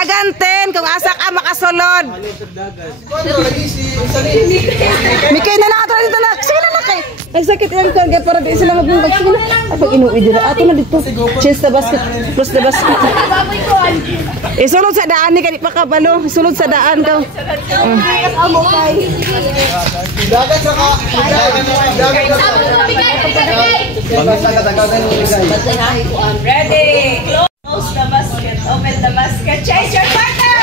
Daganten kung asa ka makasulod. Mikay na lang ato dito na. Sige na lang kay. Nagsakit yan ko para di sila magbungkag. Sige na. Ay pag inuwi dito. Ato na dito. Chase the basket. Close the basket. Isulod sa daan ni kanip pa kabalo. Isulod sa daan ka. Dagat sa ka. Ready. Close the basket. Open the basket. Change your partner.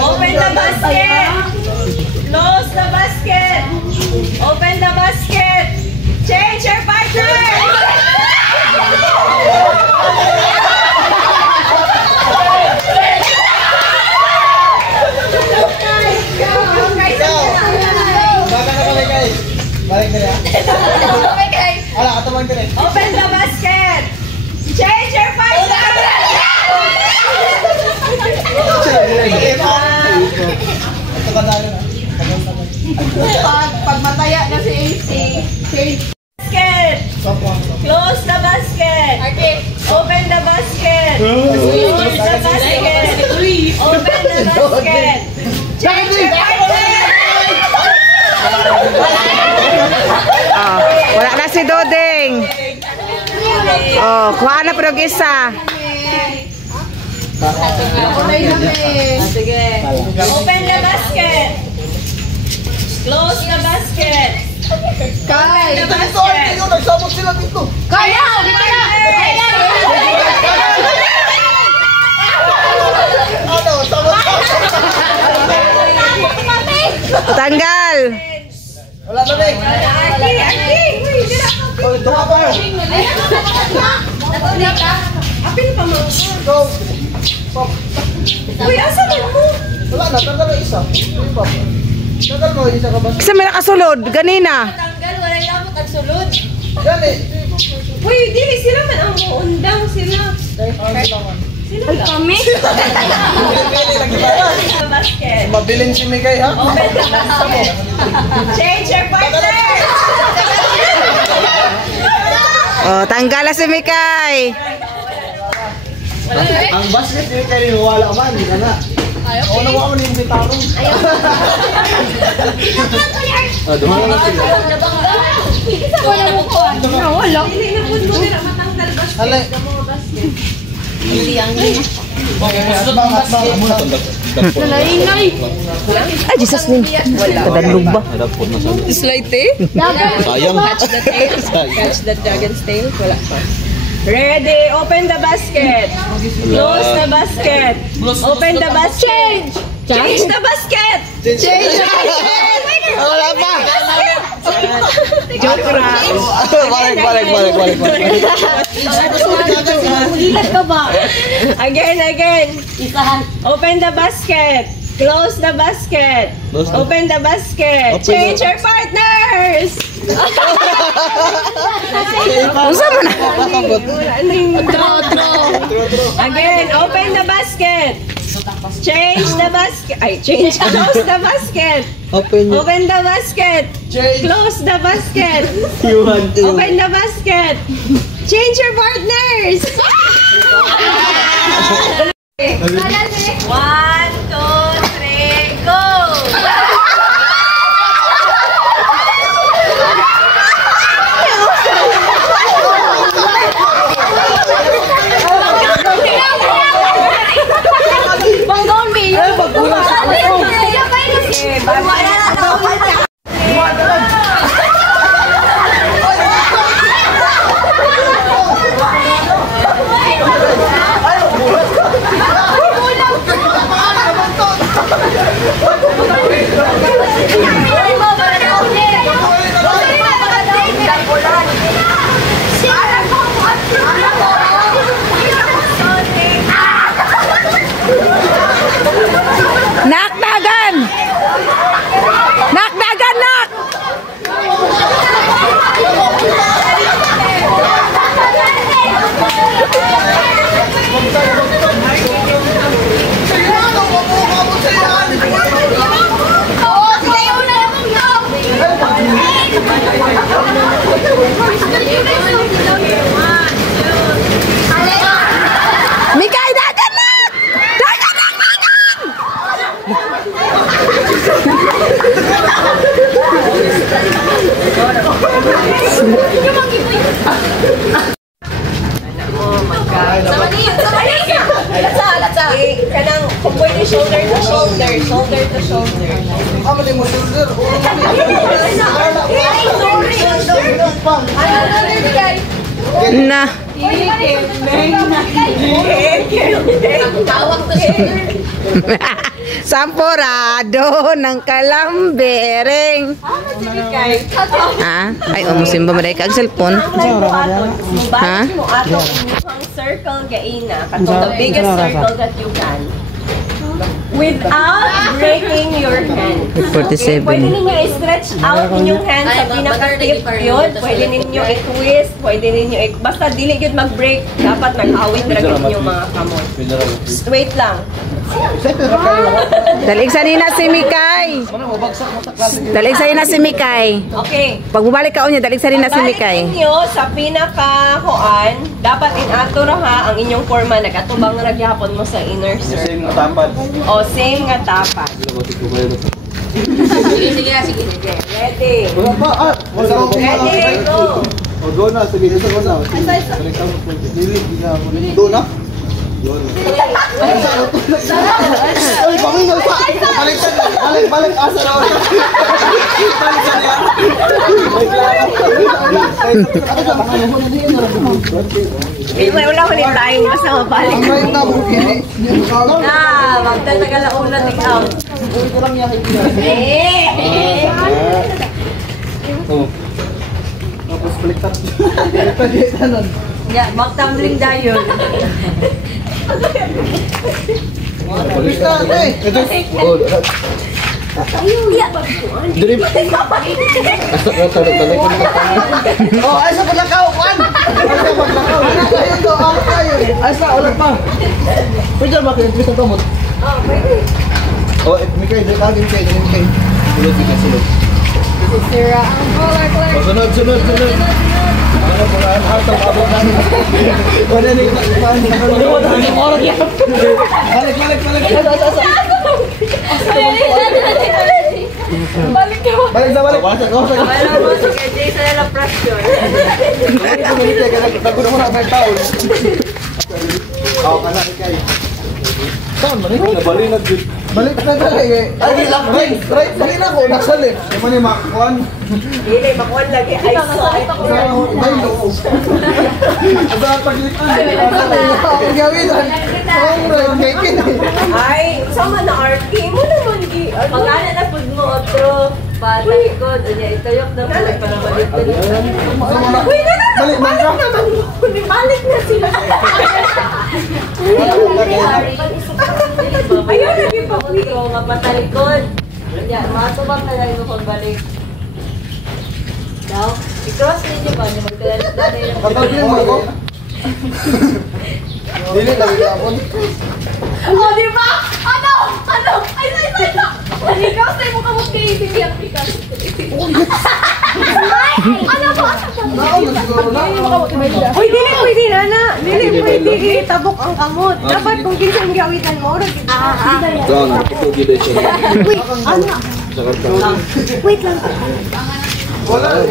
Open the basket. Close the basket. Open the basket. Change your partner. Open the basket. Change your partner. Pag mataya na si AC, Basket. Close the basket. Open the basket. Close the basket. Open the basket. Change your partner. Wala na si Doding. Oh, kuha na pero isa. Sige. Open the basket. Close the basket. Kay! Open the basket. Nagsabot sila dito. Kaya! Kaya! Ano? Sabot. Tanggal. Wala na rin. Oh, ito ka pa. Apil pa mo. Go. Uy, asa mo? Wala na, tanggal mo isa. Tanggal mo isa ka ba? Kasi may nakasulod. Ganina. Tanggal, wala lamang nagsulod. Yan eh. Uy, dili sila man ang undang sila. Sila kami. Basket. Mabilin si Mikay ha? Open the basket. Change your partner. Oh, tanggal na si Mikay. Ang basket ni Mikay rin wala man. Hindi na na. Oo, nawa ko na yung bitarong. Dumaan na sila. Wala mo ko. Wala. Hindi na po nila matanggal basket. Hali. Hindi ang Ay, Jesus name. Kadalog ba? Slide eh? Sayang. Catch that dragon's tail? Wala pa. Ready, open the basket. Close the basket. Open the basket. Change the basket. Change the basket. Wala pa. Joke lang. Balik. Ulilat ka ba? Again. Open the basket. Close the basket. Open the basket. Change your partners. Usa mo na. Again, open the basket. Change the basket. Close the basket. Open the basket. Change. Close the basket. You want to. Open the basket. Change your partners. 1, 2, 3, go. Banggaon me! Nakdagan! Nakdagan, nak! Ano, mabuha mo siya yan. Kanang kung pwede shoulder to shoulder, shoulder to shoulder. Mali mo shoulder. Na. Sampurado ng kalambering. Ha? Ay, umusimba mo dahil kag cellphone. Ha? Circle gaina, the biggest circle that you can. Without breaking your hand. 47. Pwede ninyo i-stretch out inyong hand sa pinaka-tip yun. Pwede ninyo i-twist. Pwede ninyo basta dili yun mag-break. Dapat nag-awit talaga inyong mga kamot. Wait lang. Dalig sa nina si Mikay. Dalig sa nina si Mikay. Okay. Pag bumalik ka unya, dalig sa nina si Mikay. Balik ninyo sa pinaka-hoan, dapat in-ato ha ang inyong forma. Nag-atubang nagyapon mo sa inner circle. Same nga tampad. O, same nga tapat. Sige. Ready. Wala pa. Ready, go. O, go na. Sige, dito ko na. Dili. Do na. Ay, pamingal pa. Balik. Asa na ulit. Balik sa niya. Wala ko ni time. Basta mabalik. Ang right na, bukini. Magtatagal ang ulan ng out. Tapos baliktad. Baliktad. Magtumbling dayon. Baliktad, eh. Drip. Oh, ay sa paglakaw, Juan. Ay sa paglakaw. Ayun to, ayun. Ay sa ulat pa. Pwede ba kayo twist ang kamot? Oh, pwede. Oh, Mikay, dagagin kayo, Mikay. Sulod. Sira ang color. Oh, sunod. Ano po ang hatang abot namin? Wala na yung balik. Balik. Wasak. Wala mo si Jason na pressure. Tago naman ang taon. Ka na, Mikay. Saan man ito? Nabalinag din. Balik na talaga eh. Ay, right. Balik na ako. Nasal eh. Yung man yung makakuan. Hindi, makuha lagi. Ay, sorry. Ay, loko. Asa ang paglitan. Ang gawin. Ang right. Ay, sama na RP mo naman. Magana na food mo, otro. Patakod. Itayok na food para balik ka na. Uy, Balik man ka. Balik na sila. Ayun, naging papuwi. Ito, mapatalikod. Yan, matubang na lang kung balik. Daw, i-cross ninyo ba? Magkalalit na rin. Katagin mo ako. Dili lagi ka ako. Oh, di ba? Ano? Ay, ikaw sa'yo mo kamot kayo ibigyan pikas. Ano ba? Uy, dili pwede na. Dili pwede itabok ang kamot. Dapat kung kinsa ang gawitan mo, ora Wait lang. Wala.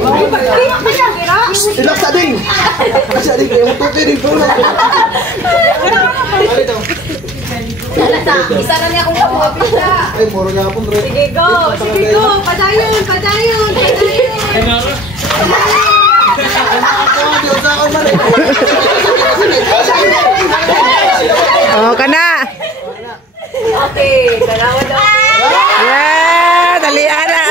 Ilak sa ding. Kasi ding yung tuki ding tulog. Isa na niya kung kapapita. Ay, moro nga po, bro. Sige, go. Padayon. Oh, kana. Okay, kanawa daw. Yeah, dali ara.